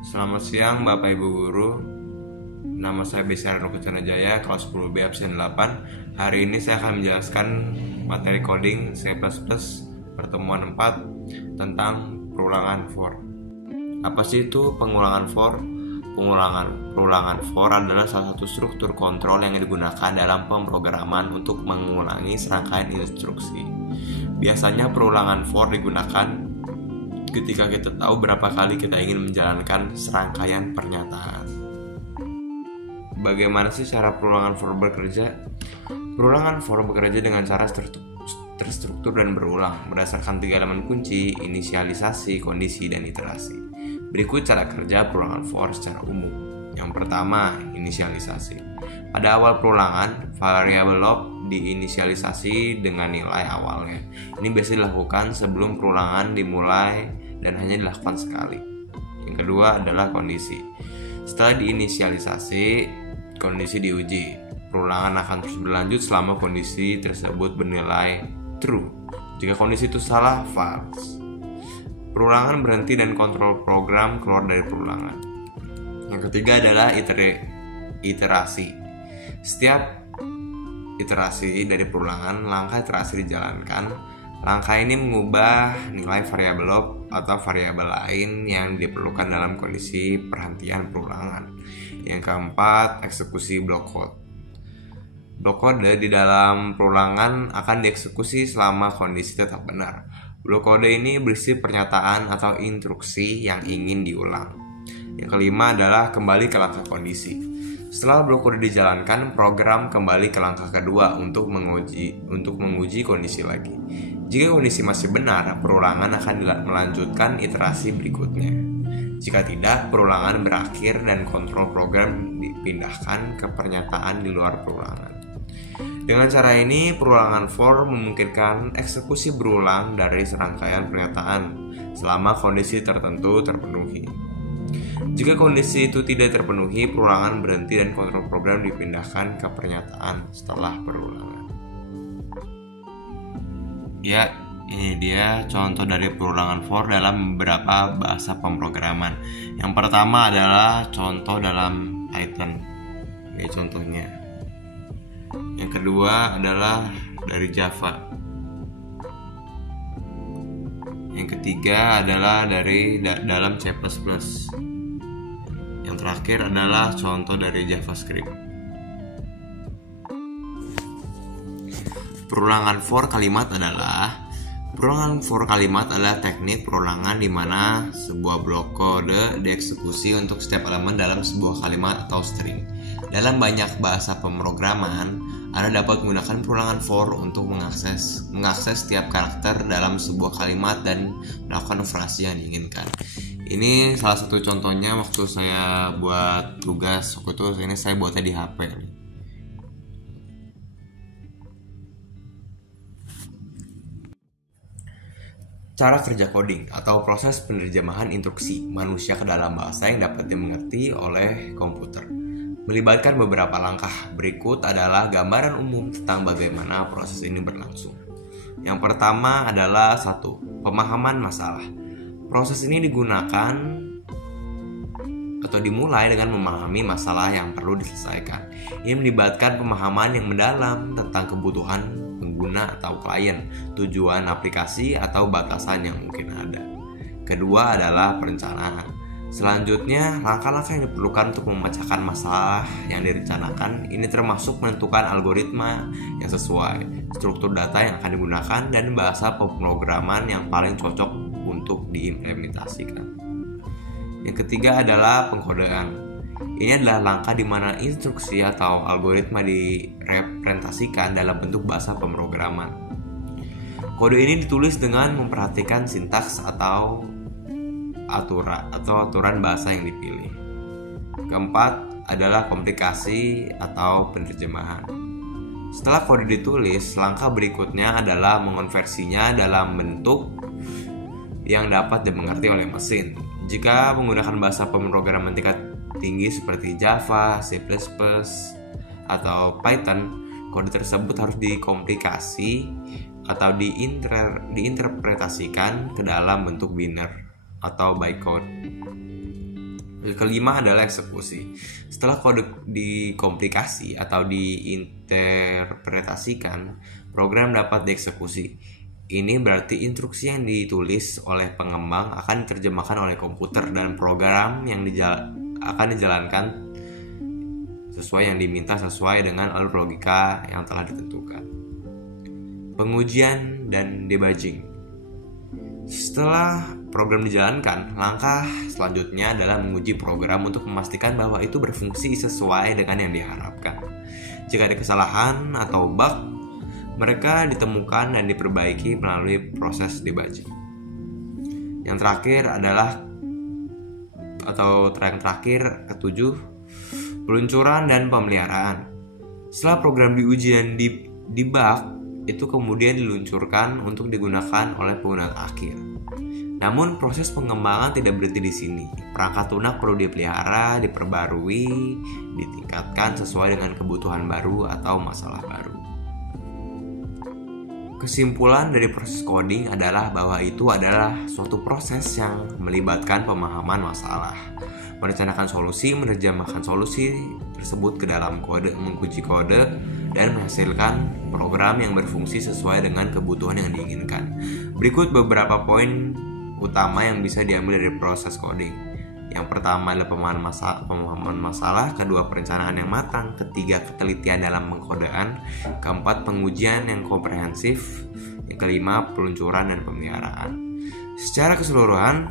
Selamat siang Bapak Ibu Guru. Nama saya Besar Kencana Jaya, kelas 10B absen 8. Hari ini saya akan menjelaskan materi coding C++ pertemuan 4 tentang perulangan for. Apa sih itu pengulangan for? Perulangan for adalah salah satu struktur kontrol yang digunakan dalam pemrograman untuk mengulangi serangkaian instruksi. Biasanya perulangan for digunakan ketika kita tahu berapa kali kita ingin menjalankan serangkaian pernyataan. Bagaimana sih cara perulangan for bekerja? Perulangan for bekerja dengan cara terstruktur dan berulang berdasarkan 3 elemen kunci: inisialisasi, kondisi, dan iterasi. Berikut cara kerja perulangan for secara umum. Yang pertama, inisialisasi. Pada awal perulangan, variabel loop diinisialisasi dengan nilai awalnya. Ini biasa dilakukan sebelum perulangan dimulai dan hanya dilakukan sekali. Yang kedua adalah kondisi. Setelah diinisialisasi, kondisi diuji. Perulangan akan terus berlanjut selama kondisi tersebut bernilai true. Jika kondisi itu salah, false. Perulangan berhenti dan kontrol program keluar dari perulangan. Yang ketiga adalah iterasi. Setiap iterasi dari perulangan, langkah iterasi dijalankan. Langkah ini mengubah nilai variabel loop atau variabel lain yang diperlukan dalam kondisi perhentian perulangan. Yang keempat, eksekusi blok code. Blok kode di dalam perulangan akan dieksekusi selama kondisi tetap benar. Blok kode ini berisi pernyataan atau instruksi yang ingin diulang. Yang kelima adalah kembali ke langkah kondisi. Setelah blok kode dijalankan, program kembali ke langkah kedua untuk menguji kondisi lagi. Jika kondisi masih benar, perulangan akan melanjutkan iterasi berikutnya. Jika tidak, perulangan berakhir dan kontrol program dipindahkan ke pernyataan di luar perulangan. Dengan cara ini, perulangan for memungkinkan eksekusi berulang dari serangkaian pernyataan selama kondisi tertentu terpenuhi. Jika kondisi itu tidak terpenuhi, perulangan berhenti dan kontrol program dipindahkan ke pernyataan setelah perulangan. Ya, ini dia contoh dari perulangan for dalam beberapa bahasa pemrograman. Yang pertama adalah contoh dalam Python. Ini contohnya. Yang kedua adalah dari Java. Yang ketiga adalah dari dalam C++. Yang terakhir adalah contoh dari JavaScript. Perulangan for kalimat adalah teknik perulangan di mana sebuah blok kode dieksekusi untuk setiap elemen dalam sebuah kalimat atau string. Dalam banyak bahasa pemrograman, Anda dapat menggunakan perulangan for untuk mengakses setiap karakter dalam sebuah kalimat dan melakukan operasi yang diinginkan. Ini salah satu contohnya waktu saya buat tugas. Waktu itu ini saya buatnya di HP. Cara kerja coding atau proses penerjemahan instruksi manusia ke dalam bahasa yang dapat dimengerti oleh komputer melibatkan beberapa langkah. Berikut adalah gambaran umum tentang bagaimana proses ini berlangsung. Yang pertama adalah 1. Pemahaman masalah. Proses ini digunakan atau dimulai dengan memahami masalah yang perlu diselesaikan. Ini melibatkan pemahaman yang mendalam tentang kebutuhan pengguna atau klien, tujuan aplikasi, atau batasan yang mungkin ada. Kedua adalah perencanaan. Selanjutnya, langkah-langkah yang diperlukan untuk memecahkan masalah yang direncanakan. Ini termasuk menentukan algoritma yang sesuai, struktur data yang akan digunakan, dan bahasa pemrograman yang paling cocok untuk diimplementasikan. Yang ketiga adalah pengkodean. Ini adalah langkah di mana instruksi atau algoritma direpresentasikan dalam bentuk bahasa pemrograman. Kode ini ditulis dengan memperhatikan sintaks atau aturan bahasa yang dipilih. Keempat adalah komplikasi atau penerjemahan. Setelah kode ditulis, langkah berikutnya adalah mengonversinya dalam bentuk yang dapat dimengerti oleh mesin. Jika menggunakan bahasa pemrograman tingkat tinggi seperti Java, C++, atau Python, kode tersebut harus dikomplikasi atau diinterpretasikan ke dalam bentuk biner atau bytecode. Kelima adalah eksekusi. Setelah kode dikomplikasi atau diinterpretasikan, program dapat dieksekusi. Ini berarti instruksi yang ditulis oleh pengembang akan diterjemahkan oleh komputer dan program yang akan dijalankan sesuai yang diminta sesuai dengan alur logika yang telah ditentukan. Pengujian dan debugging. Setelah program dijalankan, langkah selanjutnya adalah menguji program untuk memastikan bahwa itu berfungsi sesuai dengan yang diharapkan. Jika ada kesalahan atau bug, mereka ditemukan dan diperbaiki melalui proses debugging. Yang terakhir adalah ketujuh, peluncuran dan pemeliharaan. Setelah program diuji dan debug, itu kemudian diluncurkan untuk digunakan oleh pengguna akhir. Namun proses pengembangan tidak berhenti di sini. Perangkat lunak perlu dipelihara, diperbarui, ditingkatkan sesuai dengan kebutuhan baru atau masalah baru. Kesimpulan dari proses coding adalah bahwa itu adalah suatu proses yang melibatkan pemahaman masalah, merencanakan solusi, menerjemahkan solusi tersebut ke dalam kode, menguji kode, dan menghasilkan program yang berfungsi sesuai dengan kebutuhan yang diinginkan. Berikut beberapa poin utama yang bisa diambil dari proses coding. Yang pertama adalah pemahaman masalah, kedua perencanaan yang matang, ketiga ketelitian dalam pengkodean, keempat pengujian yang komprehensif, yang kelima peluncuran dan pemeliharaan. Secara keseluruhan,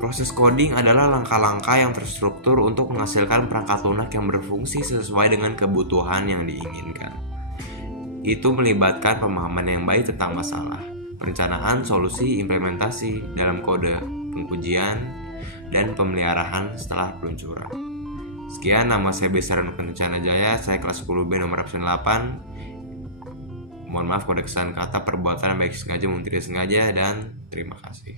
proses coding adalah langkah-langkah yang terstruktur untuk menghasilkan perangkat lunak yang berfungsi sesuai dengan kebutuhan yang diinginkan. Itu melibatkan pemahaman yang baik tentang masalah, perencanaan, solusi, implementasi dalam kode, pengujian, dan pemeliharaan setelah peluncuran. Sekian, nama saya Besaran Kencana Jaya, saya kelas 10B nomor absen 8. Mohon maaf kalau ada kesalahan kata, perbuatan baik sengaja maupun tidak sengaja, dan terima kasih.